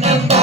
Thank you.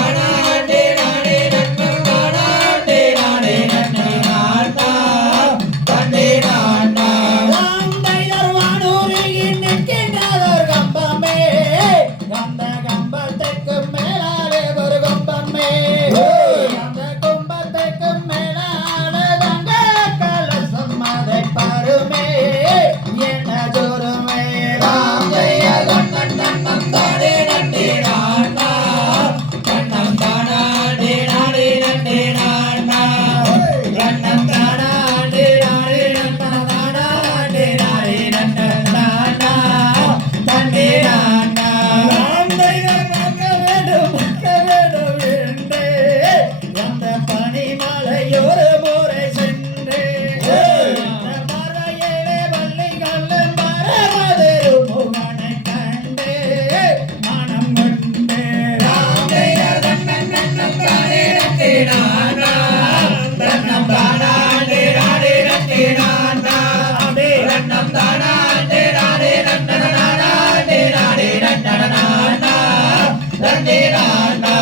தந்தேனாண்டா